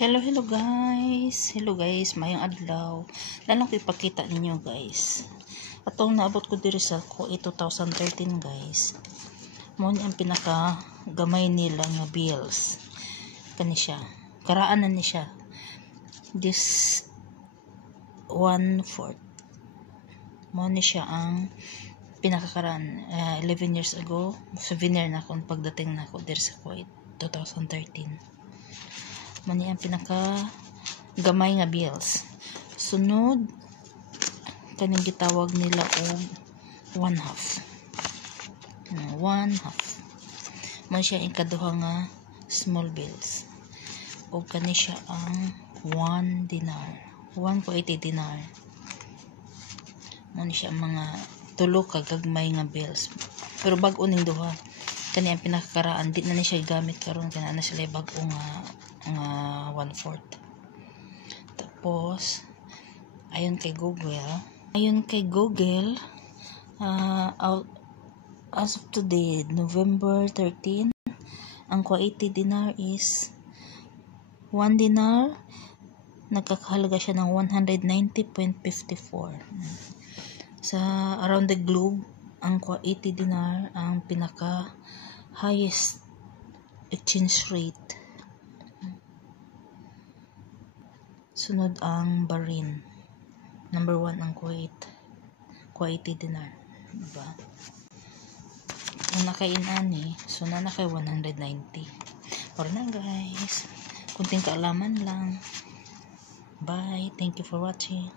Hello guys. Hello guys, mayang adlaw. Lang ko ipakita ninyo guys. Atong naabot ko diri sa ko 2013 guys. Mo ni ang pinaka gamay nila nga bills. Kani siya. Karaan na ni siya. This 1/4. Mo ni siya ang pinakakaraan 11 years ago. Souvenir na akong pagdating na ako diri sa Kuwait 2013. Mani ang pinaka gamay nga bills. Sunod kaning gitawag nila og 1/2. 1/2. Man siya ang kaduha nga small bills. O kani siya ang 1 dinar. 1.80 dinar. Mani siya ang mga tulo ka gagmay nga bills. Pero bag-o ning duha. Kani ang pinakakaraan, di na ni siya gamit karon, kana na sila bag-o nga 1/4. Tapos ayon kay Google as of today, November 13, ang Kuwaiti dinar is 1 dinar nagkakahalaga siya ng 190.54. Sa around the globe, ang Kuwaiti dinar ang pinaka highest exchange rate. Sunod ang Bahrain. Number 1 ang Kuwaiti dinar. Diba? Kung nakainani, so na kay 190. Or na guys. Kunting kaalaman lang. Bye. Thank you for watching.